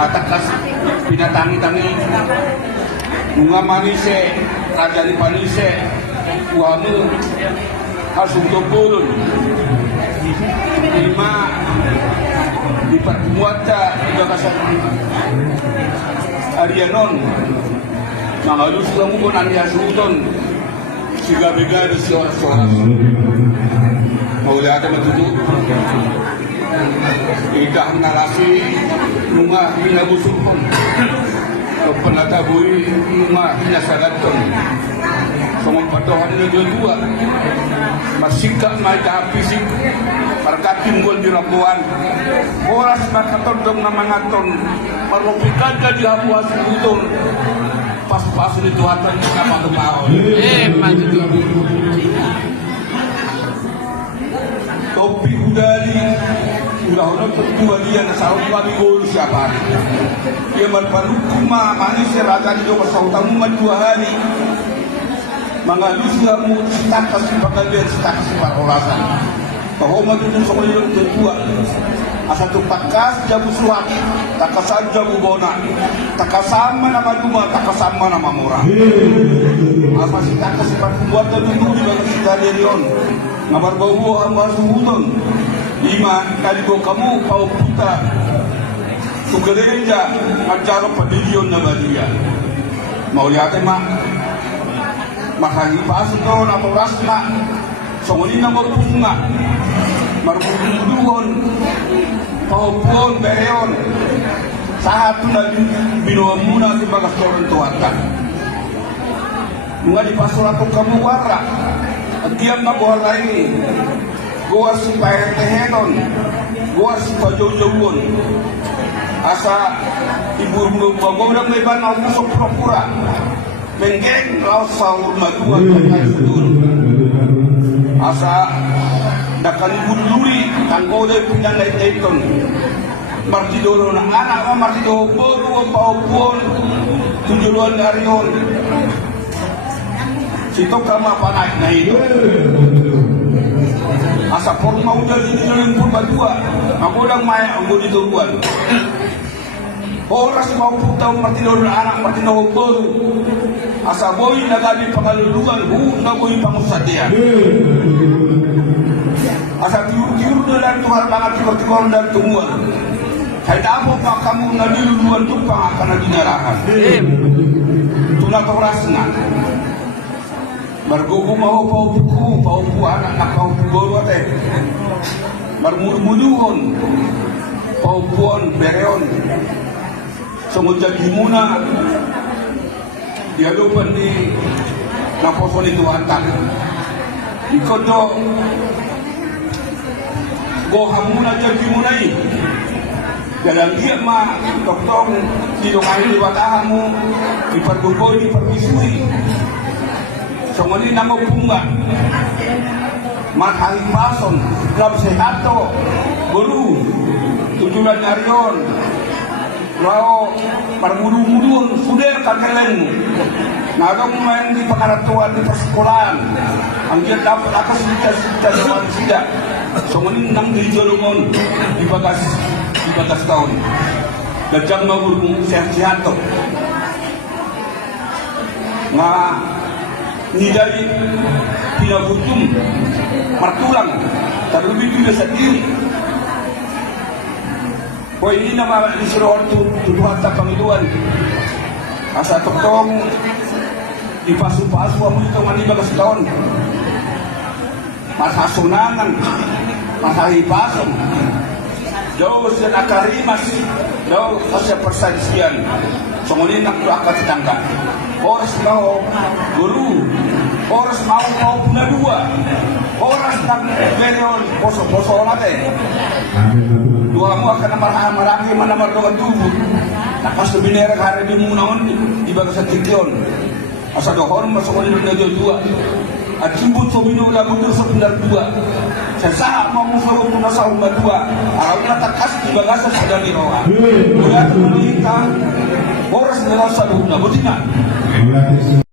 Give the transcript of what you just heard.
atakas pinatangi-tangi bunga manise raja di panise uamu hasung topulun lima di pertemuata juga kasar Arianon nangalus kamu pun andi asuton siga bega di suara-suara mau lihat apa tutup idah nalasi bunga pinabusuk pun penatabui bunga pinasagatton semua patohan na dua masikap maika fisik parkatin gol di rapuan oras makatondong na mangaton marupikan ka di hapuas utong pas-paso ni tuwatan na kapag-pao topi udali ulah-ulah pertualian sa kami gol siapa ia berpanukuma manis raja di doa sautamu dua hari mangalusnya mu takas pagalian takas parolasan bahwa madun sa kulong kedua asa tupakas jabu suwak takasan jabu bona takasama na maduma takasama na mamura asa si takas pagbuat na dulu di bawah si Dalion ngabarbawo ang masuhudon lima kalibo kamu pau puta sugerenja acara padilion na badia mau lihat mak makahipas ito na oras na sumuli na magpunga marupuluhon paupuon bereon saat na binuwa muna si bagastoran tuwata mga dipasulat ko kamu wara at diyan na buhala ini gawa si pahetehenon gawa si pajawjawon asa ibu-ibu bagong may banaw pusok propura menggeng laut sahur maduan pakai sudur asa dakan buduri tanggode pindah naiton martidoro na anak o martido boru o paupon tujuan darion sitok kama panay na ito asa forma udah dijualin pun badua aku udah main aku dituruan oras mau putau martidoro na anak martido boru asa boy nagabi pangaluluan na boy pangusadian asa tiur-tiur dan Tuhan banget tiba-tiba dan tumuan saya dapur pak kamu naluluan tumpang akan dinarahan tuna torasna margogo mau paupu anak nak paupu goro teh marmurmuluhon paupuan bereon semenjak dimuna dia lupa di naposon itu antak ikodo go hamuna jadi mulai dalam dia mah doktong di dokai di watahamu di pergugoi di permisui semua ini nama bunga matahari pason klub sehato guru tujuan Arion Lao permudu-muduan sudah kangelenmu nagang main di pengaratuan di persekolahan angkir dapat akas tidak semua ini nang di jolongon di bagas tahun gajang ngabur sehat-sehat tuh nga nidari pinabutum martulang terlebih juga sendiri. Kau ini nama disuruh tuduhan tak panggiluan asa toktong dipasu-pasu amu itu mani bagas tahun masa sunangan masa hipasan jauh sian akarimas jauh kasih persaksian semuanya nak akan ditangkap oras mau guru oras mau punya dua oras nak berion poso-poso lagi dua mu akan marah-marah mana mardokan tubuh nak pas binera hari di munaon di bagas tikion asa dohon masuk oleh dua Acimbut sobino lagu benar dua. Saya mau musuh pun asal dua. Arabnya takas di bagasa sudah diroa. Lihat mereka boros ngerasa dulu, betina.